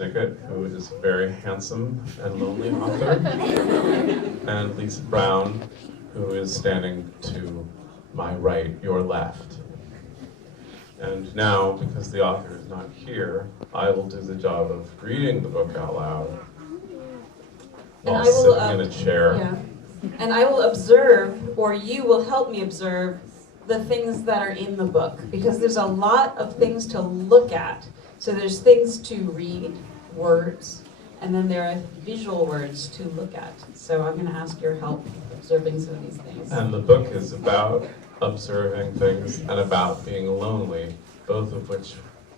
Snicket, who is a very handsome and lonely author, and Lisa Brown, who is standing to my right, your left. And now, because the author is not here, I will do the job of reading the book out loud while sitting in a chair. Yeah. And I will observe, or you will help me observe, the things that are in the book, because there's a lot of things to look at. So there's things to read, words, and then there are visual words to look at. So I'm going to ask your help observing some of these things. And the book is about observing things and about being lonely, both of which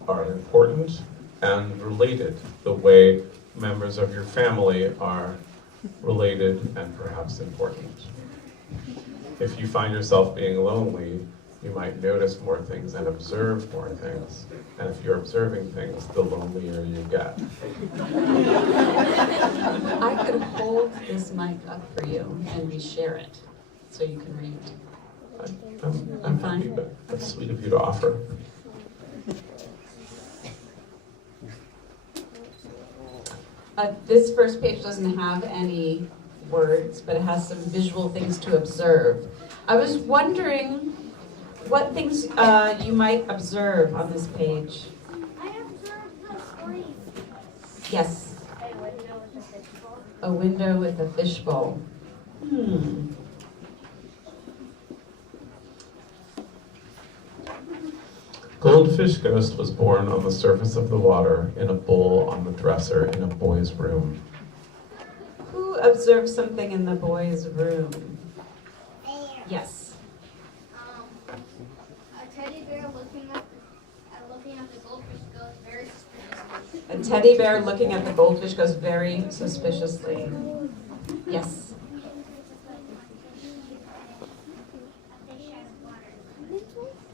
are important and related, the way members of your family are related and perhaps important. If you find yourself being lonely, you might notice more things and observe more things. And if you're observing things, the lonelier you get. I could hold this mic up for you and we share it so you can read. I'm happy, but that's sweet of you to offer. This first page doesn't have any words, but it has some visual things to observe. I was wondering what things you might observe on this page. I observed the screen. Yes. A window with a fishbowl. A window with a fishbowl. Goldfish Ghost was born on the surface of the water in a bowl on the dresser in a boy's room. Who observed something in the boy's room? Yes. A teddy bear looking at the goldfish ghost very suspiciously. A teddy bear looking at the goldfish goes very suspiciously. Yes.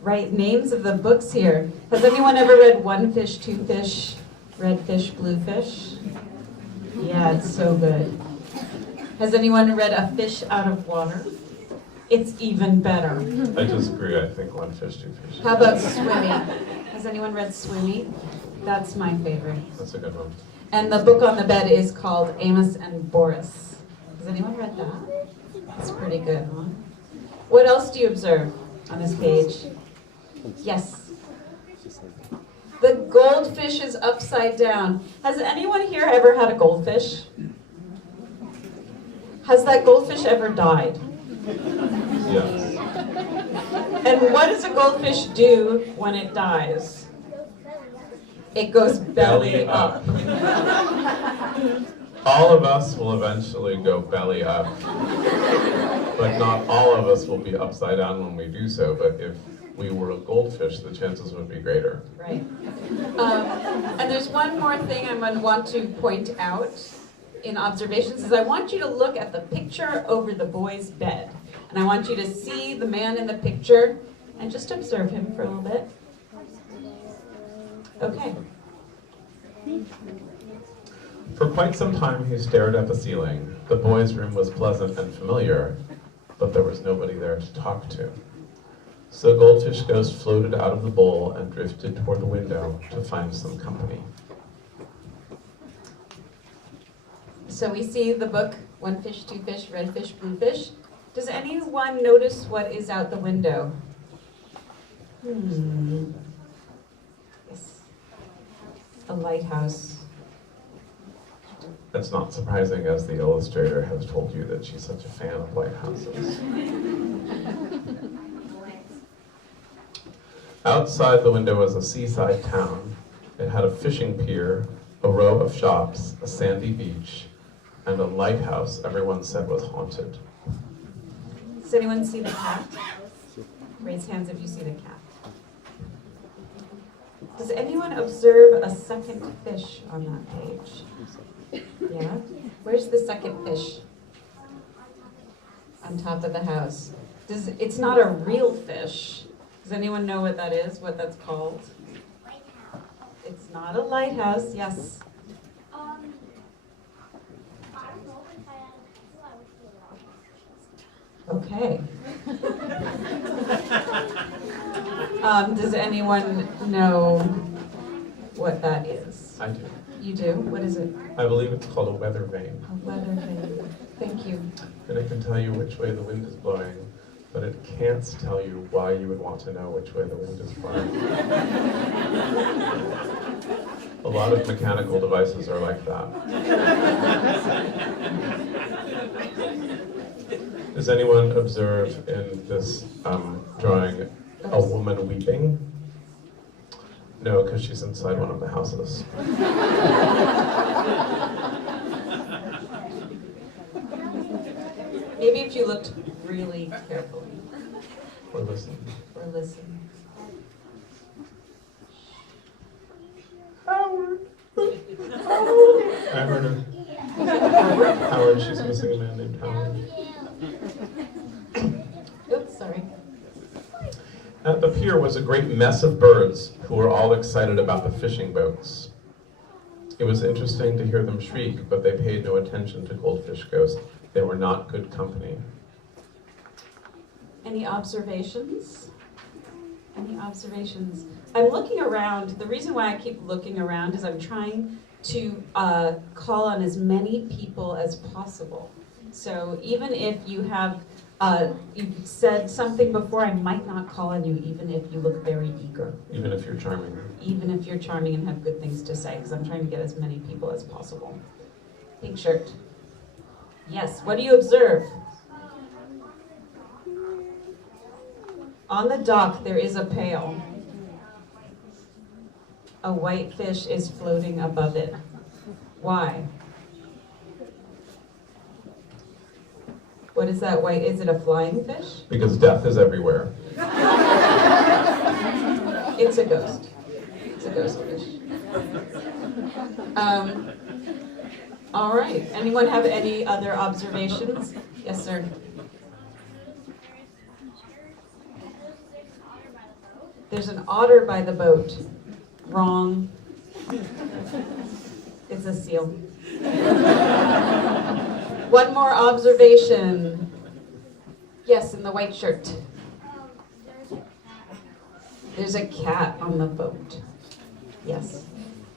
Right, names of the books here. Has anyone ever read One Fish, Two Fish, Red Fish, Blue Fish? Yeah, it's so good. Has anyone read A Fish Out of Water? It's even better. I disagree. I think One Fish, Two Fish. How about Swimmy? Has anyone read Swimmy? That's my favorite. That's a good one. And the book on the bed is called Amos and Boris. Has anyone read that? It's pretty good, huh? What else do you observe on this page? Yes. The goldfish is upside down. Has anyone here ever had a goldfish? Has that goldfish ever died? Yes. And what does a goldfish do when it dies? It goes belly up. All of us will eventually go belly up, but not all of us will be upside down when we do so. But if we were a goldfish, the chances would be greater. Right. And there's one more thing I'm going to want to point out in observations is I want you to look at the picture over the boy's bed. And I want you to see the man in the picture and just observe him for a little bit. Okay. For quite some time he stared at the ceiling. The boy's room was pleasant and familiar, but there was nobody there to talk to. So Goldfish Ghost floated out of the bowl and drifted toward the window to find some company. So we see the book, One Fish, Two Fish, Red Fish, Blue Fish. Does anyone notice what is out the window? Yes. A lighthouse. That's not surprising, as the illustrator has told you that she's such a fan of lighthouses. Outside the window was a seaside town. It had a fishing pier, a row of shops, a sandy beach, and a lighthouse everyone said was haunted. Does anyone see the cat? Raise hands if you see the cat. Does anyone observe a second fish on that page? Yeah? Where's the second fish? On top of the house. It's not a real fish. Does anyone know what that is, what that's called? It's not a lighthouse, yes. I don't know if I would Okay. Does anyone know what that is? I do. You do? What is it? I believe it's called a weather vane. A weather vane. Thank you. And it can tell you which way the wind is blowing, but it can't tell you why you would want to know which way the wind is blowing. A lot of mechanical devices are like that. Does anyone observe in this drawing a woman weeping? No, because she's inside one of the houses. Maybe if you looked really carefully Or listen. or listened. Howard! I heard her. Howard, she's missing a man named Howard. Oops, sorry. At the pier was a great mess of birds who were all excited about the fishing boats. It was interesting to hear them shriek, but they paid no attention to Goldfish Ghost. They were not good company. Any observations? Any observations? I'm looking around. The reason why I keep looking around is I'm trying to call on as many people as possible. So even if you have you've said something before, I might not call on you, even if you look very eager. Even if you're charming. Even if you're charming and have good things to say, because I'm trying to get as many people as possible. Pink shirt. Yes, what do you observe? On the dock, there is a pail. A white fish is floating above it. Why? What is that white? Is it a flying fish? Because death is everywhere. It's a ghost. It's a ghost fish. All right. Anyone have any other observations? Yes, sir. There's an otter by the boat. Wrong. It's a seal. One more observation. Yes, in the white shirt. There's a cat on the boat. Yes.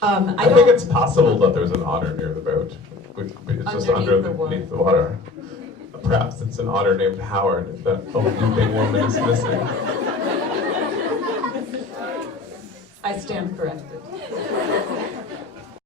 I think it's possible that there's an otter near the boat. It's just underneath the water. Perhaps it's an otter named Howard that a weeping woman is missing. I stand corrected.